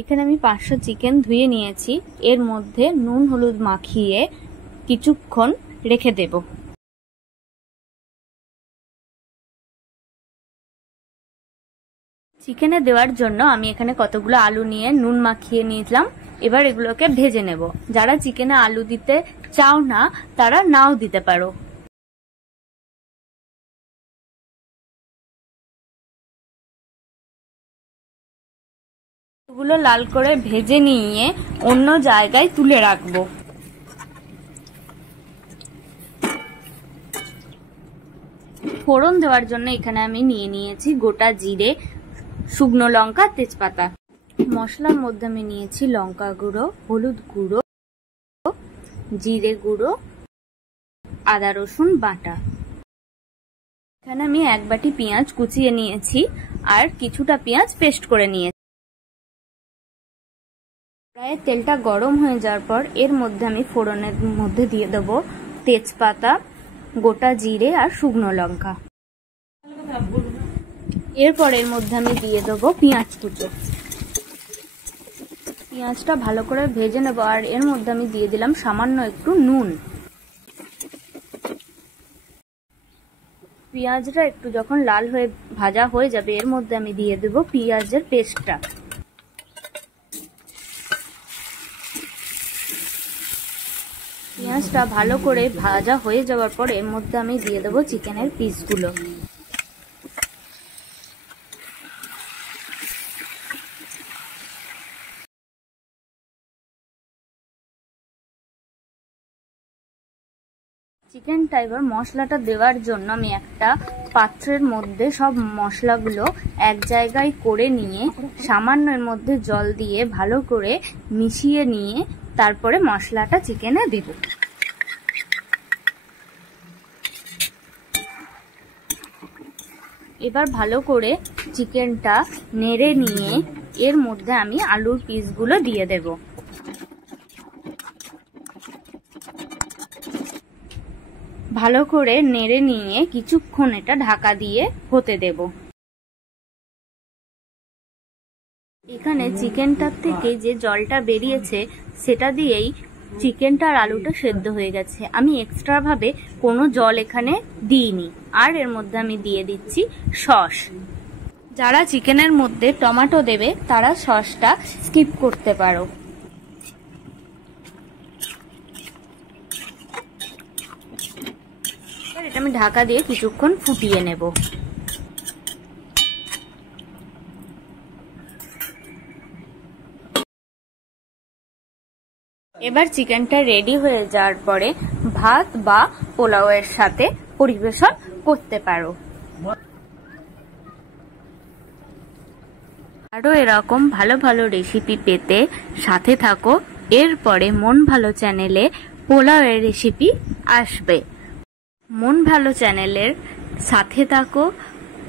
এখানে আমি 500 চিকেন ধুয়ে নিয়েছি। এর মধ্যে নুন হলুদ মাখিয়ে কিছুক্ষণ রেখে দেব। চিকেনে দেওয়ার জন্য আমি এখানে কতগুলো আলু নিয়ে নুন মাখিয়ে নিয়েছিলাম। এবার এগুলোকে ভেজে নেব। যারা চিকেনে আলু দিতে চাও না তারা নাও দিতে পারো। এগুলো লাল করে ভেজে নিয়ে অন্য জায়গায় তুলে রাখবো। ফোড়ন দেওয়ার জন্য এখানে আমি নিয়ে নিয়েছি গোটা জিরে, শুকনো লঙ্কা, তেজপাতা। মশলার মধ্যে আমি নিয়েছি লঙ্কা গুঁড়ো, হলুদ গুঁড়ো, জিরে গুঁড়ো, আদা রসুন বাটা। এখানে আমি 1 বাটি পেঁয়াজ কুচিয়ে নিয়েছি আর কিছুটা পেঁয়াজ পেস্ট করে নিয়েছি। প্রায় তেলটা গরম হয়ে যাওয়ার পর এর মধ্যে আমি ফোড়নের মধ্যে দিয়ে দেব তেজপাতা, গোটা জিরে আর শুকনো লঙ্কা। এরপর এর মধ্যে আমি দিয়ে দেবো পেঁয়াজ কুচো। পেঁয়াজটা ভালো করে ভেজে নেব আর এর মধ্যে আমি দিয়ে দিলাম সামান্য একটু নুন। পেঁয়াজটা একটু যখন লাল হয়ে ভাজা হয়ে যাবে এর মধ্যে আমি দিয়ে দেব পেঁয়াজের পেস্টটা। পেঁয়াজটা ভালো করে ভাজা হয়ে যাওয়ার পর এর মধ্যে আমি দিয়ে দেবো চিকেনের পিসগুলো। চিকেনটা এবার মশলাটা দেওয়ার জন্য আমি একটা পাত্রের মধ্যে সব মশলাগুলো এক জায়গায় করে নিয়ে সামান্য এর মধ্যে জল দিয়ে ভালো করে মিশিয়ে নিয়ে তারপরে মশলাটা চিকেনে দেব। এবার ভালো করে চিকেনটা নেড়ে নিয়ে এর মধ্যে আমি আলুর পিসগুলো দিয়ে দেব। ভালো করে নেড়ে নিয়ে কিছুক্ষণ এটা ঢাকা দিয়ে হতে দেব। এখানে চিকেনটার থেকে যে জলটা বেরিয়েছে সেটা দিয়েই চিকেনটা আর আলুটা সেদ্ধ হয়ে গেছে। আমি এক্সট্রা ভাবে কোনো জল এখানে দিইনি। আর এর মধ্যে আমি দিয়ে দিচ্ছি সস। যারা চিকেনের মধ্যে টমেটো দেবে তারা সসটা স্কিপ করতে পারো। এটা আমি ঢাকা দিয়ে কিছুক্ষণ ফুটিয়ে নেব। এবার চিকেনটা রেডি হয়ে যাওয়ার পরে ভাত বা পোলাওয়ের সাথে পরিবেশন করতে পারো। আরো এরকম ভালো ভালো রেসিপি পেতে সাথে থাকো। এরপরে মন ভালো চ্যানেলে পোলাওয়ের রেসিপি আসবে। মন ভালো চ্যানেলের সাথে থাকো,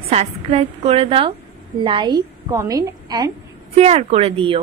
সাবস্ক্রাইব করে দাও, লাইক, কমেন্ট এন্ড শেয়ার করে দিও।